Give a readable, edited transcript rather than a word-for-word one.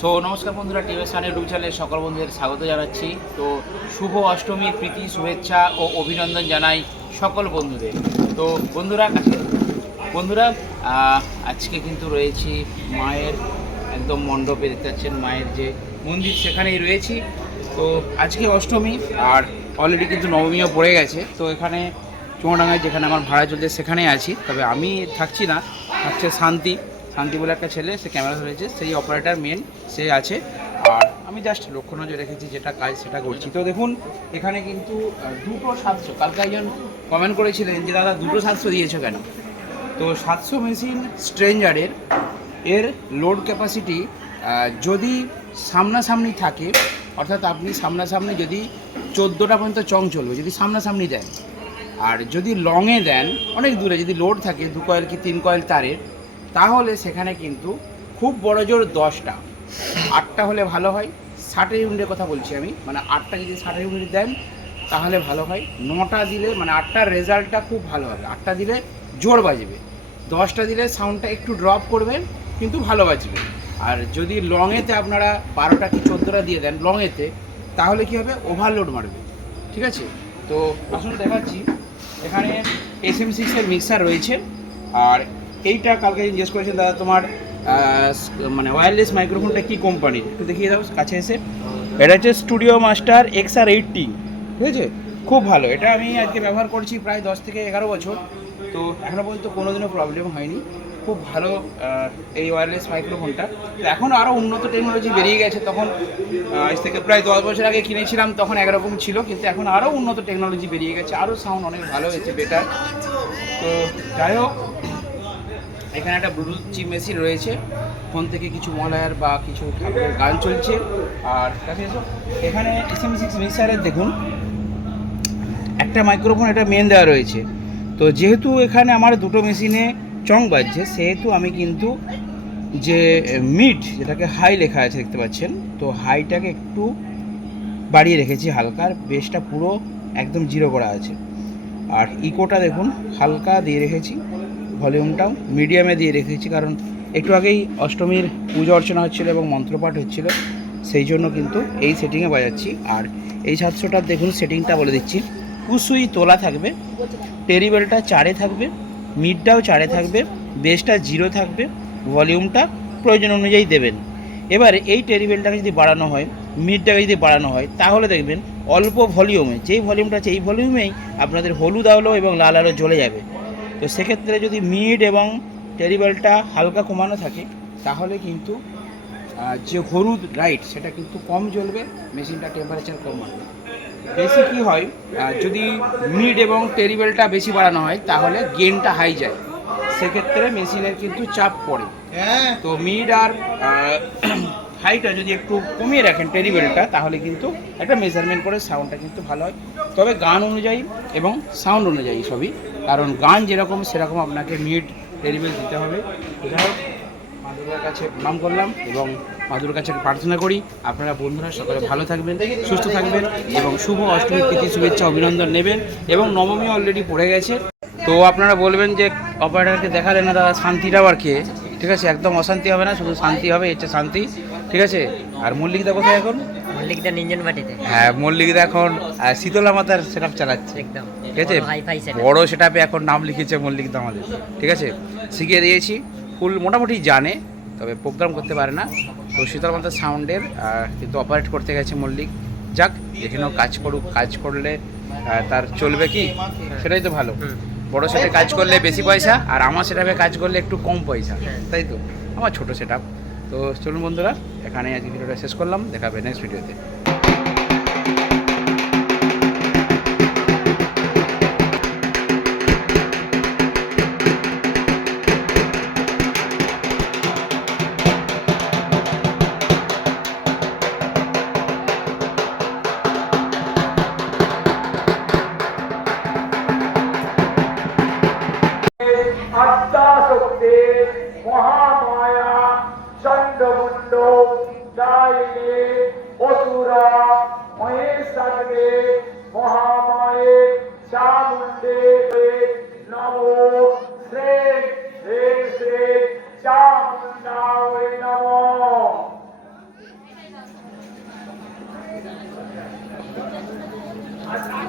So নমস্কার বন্ধুরা, TMS sound YouTube চ্যানেলে সকল বন্ধুদের স্বাগত জানাচ্ছি। তো শুভ অষ্টমীর প্রীতি শুভেচ্ছা ও অভিনন্দন জানাই সকল বন্ধুদের। তো বন্ধুরা আজকে কিন্তু রয়েছি মায়ের একদম মণ্ডপে, দেখতে পাচ্ছেন মায়ের যে মন্দির সেখানেই রয়েছি। তো আজকে অষ্টমী আর অলরেডি কিন্তু নবমীও পড়ে গেছে। তো এখানে চুয়াডাঙ্গায় যেখানে আমার ভাড়া চলছে সেখানেই আছি, তবে আমি থাকছি না, থাকছে শান্তি বলে একটা ছেলে, সে ক্যামেরা ধরেছে, সেই অপারেটর মেন সে আছে, আর আমি জাস্ট লক্ষ্য নজর রেখেছি, যেটা কাজ সেটা করছি। তো দেখুন এখানে কিন্তু 200-700, কালকে একজন কমেন্ট করেছিলেন যে দাদা 200-700 দিয়েছো কেন। তো 700 মেশিন স্ট্রেঞ্জারের এর লোড ক্যাপাসিটি যদি সামনাসামনি থাকে, অর্থাৎ আপনি সামনাসামনি যদি 14টা পর্যন্ত চং চলবে যদি সামনাসামনি দেন, আর যদি লংয়ে দেন অনেক দূরে, যদি লোড থাকে 2 কয়েল কি 3 কয়েল তারের, তাহলে সেখানে কিন্তু খুব বড় জোর 10টা, 8টা হলে ভালো হয়। 60 ইউনিটের কথা বলছি আমি, মানে 8টা যদি 60 ইউনিট দেন তাহলে ভালো হয়। 9টা দিলে মানে 8টার রেজাল্টটা খুব ভালো হবে, 8টা দিলে জোর বাজবে, 10টা দিলে সাউন্ডটা একটু ড্রপ করবেন কিন্তু ভালো বাজবে। আর যদি লংয়েতে আপনারা 12টা কি 14টা দিয়ে দেন লংয়েতে, তাহলে কি হবে, ওভারলোড মারবে। ঠিক আছে, তো আসলে দেখাচ্ছি এখানে SM6 এর মিক্সার রয়েছে। আর এইটা কালকে জিজ্ঞেস করেছেন দাদা তোমার মানে ওয়্যারলেস মাইক্রোফোনটা কী কোম্পানির, একটু দেখিয়ে দাও কাছে এসে। এটা হচ্ছে স্টুডিও মাস্টার XR80, ঠিক আছে, খুব ভালো। এটা আমি আজকে ব্যবহার করছি প্রায় 10 থেকে 11 বছর, তো এখনও পর্যন্ত কোনোদিনও প্রবলেম হয়নি। খুব ভালো এই ওয়্যারলেস মাইক্রোফোনটা। তো এখন আরও উন্নত টেকনোলজি বেরিয়ে গেছে, তখন আজ থেকে প্রায় 10 বছর আগে কিনেছিলাম তখন একরকম ছিল, কিন্তু এখন আরও উন্নত টেকনোলজি বেরিয়ে গেছে, আরও সাউন্ড অনেক ভালো হয়েছে, বেটার। তো যাই হোক, এখানে একটা ব্লুটুথ চিপ মেশিন রয়েছে, ফোন থেকে কিছু মলয়ার বা কিছু ঠাকুরের গান চলছে। আর কাছে এসো, এখানে SM6 মিক্সারের দেখুন একটা মাইক্রোফোন, এটা মেন দেওয়া রয়েছে। তো যেহেতু এখানে আমার দুটো মেশিনে চং বাজছে, সেহেতু আমি কিন্তু যে মিড, যেটাকে হাই লেখা আছে দেখতে পাচ্ছেন, তো হাইটাকে একটু বাড়িয়ে রেখেছি হালকা, আর বেসটা পুরো একদম জিরো করা আছে। আর ইকোটা দেখুন হালকা দিয়ে রেখেছি, ভলিউমটাও মিডিয়ামে দিয়ে রেখেছি, কারণ একটু আগেই অষ্টমীর পূজা অর্চনা হচ্ছিলো এবং মন্ত্রপাঠ হচ্ছিল, সেই জন্য কিন্তু এই সেটিংয়ে বাজাচ্ছি। আর এই 700টার দেখুন সেটিংটা বলে দিচ্ছি, কুসুই তোলা থাকবে, টেরিবেলটা 4-এ থাকবে, মিডটাও 4-এ থাকবে, বেসটা 0 থাকবে, ভলিউমটা প্রয়োজন অনুযায়ী দেবেন। এবার এই টেরিবেলটাকে যদি বাড়ানো হয়, মিডটাকে যদি বাড়ানো হয়, তাহলে দেখবেন অল্প ভলিউমে, যেই ভলিউমটা আছে এই ভলিউমেই আপনাদের হলুদ আলো এবং লাল আলো জ্বলে যাবে। তো সেক্ষেত্রে যদি মিড এবং টেরিবেলটা হালকা কমানো থাকে, তাহলে কিন্তু যে হলুদ লাইট সেটা কিন্তু কম জ্বলবে, মেশিনটা টেম্পারেচার কম আসবে। বেশি কী হয়, যদি মিড এবং টেরিবেলটা বেশি বাড়ানো হয় তাহলে গেনটা হাই যায়, সেক্ষেত্রে মেশিনের কিন্তু চাপ পড়ে। তো মিড আর হাইটা যদি একটু কমিয়ে রাখেন টেরিবেলটা, তাহলে কিন্তু একটা মেজারমেন্ট করে সাউন্ডটা কিন্তু ভালো হয়, তবে গান অনুযায়ী এবং সাউন্ড অনুযায়ী সবই, কারণ গান যেরকম সেরকম আপনাকে মিড টেরিবেল দিতে হবে। যাই হোক, মা দুর্গার কাছে প্রণাম করলাম এবং মা দুর্গার কাছে প্রার্থনা করি আপনারা বন্ধুরা সকলে ভালো থাকবেন, সুস্থ থাকবেন এবং শুভ অষ্টমীর প্রীতি শুভেচ্ছা অভিনন্দন নেবেন। এবং নবমী অলরেডি পড়ে গেছে, তো আপনারা বলবেন যে অপারেটরকে দেখালেন না দাদা, শান্তিটা আবার খেয়ে, ঠিক আছে, একদম অশান্তি হবে না, শুধু শান্তি হবে, হচ্ছে শান্তি, ঠিক আছে। আর মল্লিকদা কোথায় এখন? মল্লিকদা নিঞ্জন মাটিতে। হ্যাঁ, মল্লিকদা এখন শীতলা মাতার সেটআপ চালাচ্ছে, একদম ঠিক আছে, বড় সেটআপে এখন নাম লিখেছে মল্লিকদা আমাদের, ঠিক আছে, শিখিয়ে দিয়েছি, ফুল মোটামুটি জানে, তবে প্রোগ্রাম করতে পারে না। তো শীতলা মাতার সাউন্ডের কিন্তু অপারেট করতে গেছে মল্লিক। যাক, যেখানেও কাজ করুক, কাজ করলে তার চলবে কি, সেটাই তো ভালো। বড় সেটে কাজ করলে বেশি পয়সা, আর আমার সেটআপে কাজ করলে একটু কম পয়সা, তাই তো, আমার ছোট সেটআপ। তো চলুন বন্ধুরা, এখানে আজকে ভিডিওটা শেষ করলাম, দেখা হবে নেক্সট ভিডিওতে। আদ্যাশক্তি মহামায়া চন্ডমুণ্ড দায়িনী অসুরা মহেশাগ্রে মহামায়ে চামুণ্ডে নমো শ্রী শ্রী শ্রী চামুণ্ডায় নমঃ। আচ্ছা